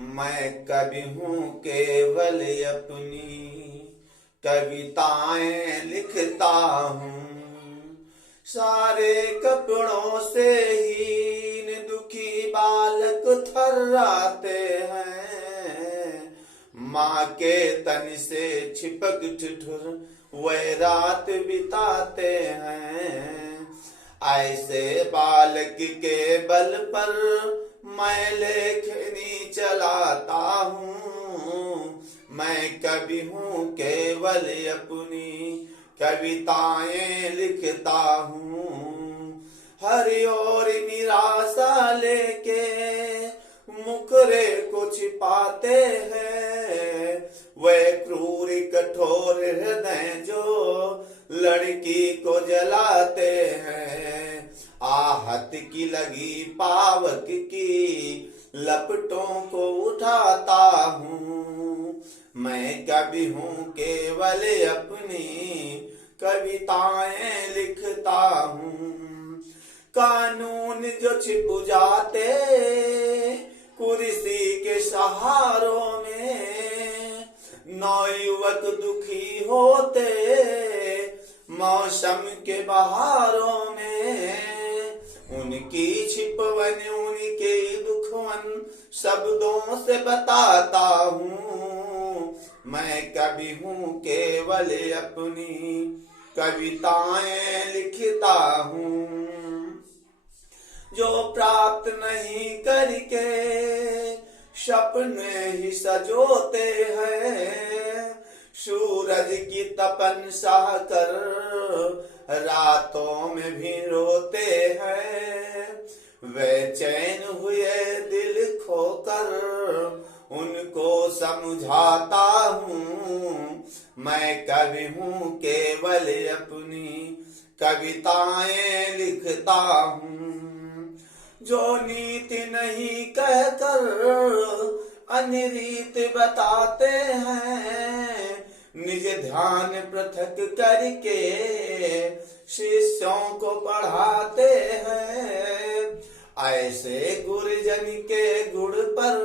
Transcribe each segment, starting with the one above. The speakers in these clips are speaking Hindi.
मैं कवि हूँ केवल अपनी कविताएं लिखता हूँ। सारे कपड़ों से हीन दुखी बालक थर्राते हैं। माँ के तन से छिपक ठिठुर वे रात बिताते हैं। ऐसे बालक के बल पर मैं लेखनी चलाता हूँ। मैं कवि हूँ केवल अपनी कविताएं लिखता हूँ। हर ओर निराशा लेके मुखरे को छिपाते हैं। वे क्रूर कठोर हृदय जो लड़की को जलाते हैं। आहत की लगी पावक की लपटों को उठाता हूँ। मैं कवि हूँ केवल अपनी कविताएं लिखता हूँ। कानून जो छिप जाते कुर्सी के सहारों में, नौयुवक दुखी होते मौसम के बहारों में। उनकी छिपवन उनके दुखवन शब्दों से बताता हूँ। मैं कवि हूँ केवल अपनी कविताएं लिखता हूँ। जो प्राप्त नहीं करके सपने ही सजोते हैं। सूरज की तपन सह कर रातों में भी रोते हैं। वे चैन हुए दिल खोकर उनको समझाता हूँ। मैं कवि हूँ केवल अपनी कविताएं लिखता हूँ। जो नीति नहीं कहकर अनरीत बताते हैं। निज ध्यान पृथक करके शिष्यों को पढ़ाते हैं। ऐसे गुरुजन के गुण पर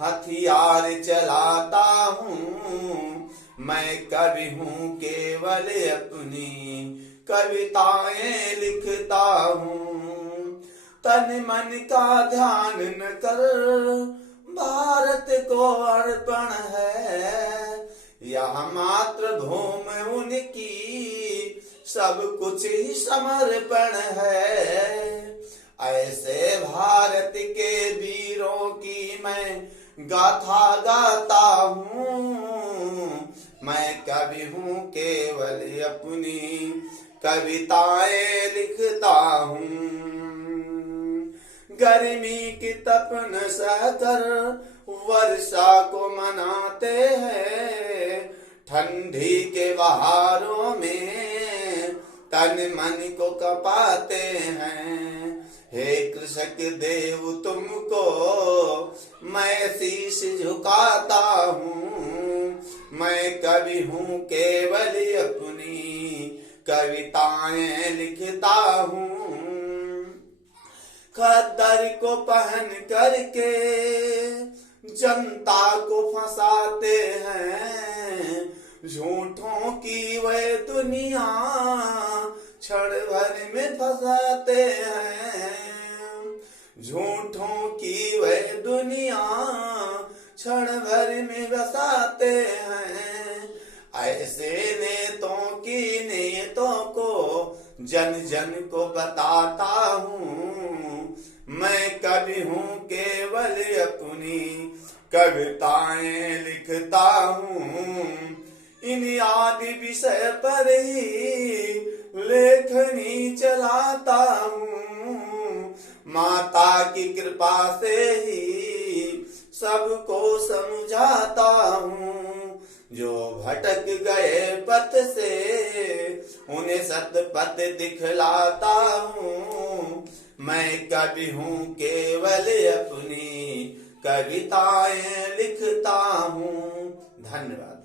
हथियार चलाता हूँ। मैं कवि हूँ केवल अपनी कविताएं लिखता हूँ। तन मन का ध्यान न कर भारत को अर्पण है। यह मात्र भूमि उनकी सब कुछ ही समर्पण है। ऐसे भारत के वीरों की मैं गाथा गाता हूँ। मैं कवि हूँ केवल अपनी कविताएं लिखता हूँ। गर्मी की तपन सहकर वर्षा को मनाते हैं। ठंडी के बहारों में तन मन को कपाते हैं। हे कृषक देव तुमको मैं शीश झुकाता हूँ। मैं कवि हूँ केवल अपनी कविताएं लिखता हूँ। खद्दर को पहन करके जनता को फंसाते हैं। झूठों की वह दुनिया क्षण भर में फंसाते हैं। झूठों की वह दुनिया क्षण भर में बसाते हैं। ऐसे नेतों को जन जन को बताता हूँ। मैं कवि हूँ केवल अपनी कविताएं लिखता हूँ। इन आदि विषय पर ही लेखनी चलाता हूँ। माता की कृपा से ही सबको समझाता हूँ। जो भटक गए पथ से उन्हें सतपथ दिखलाता हूँ। मैं कवि हूँ केवल अपनी कविताएं लिखता हूँ। धन्यवाद।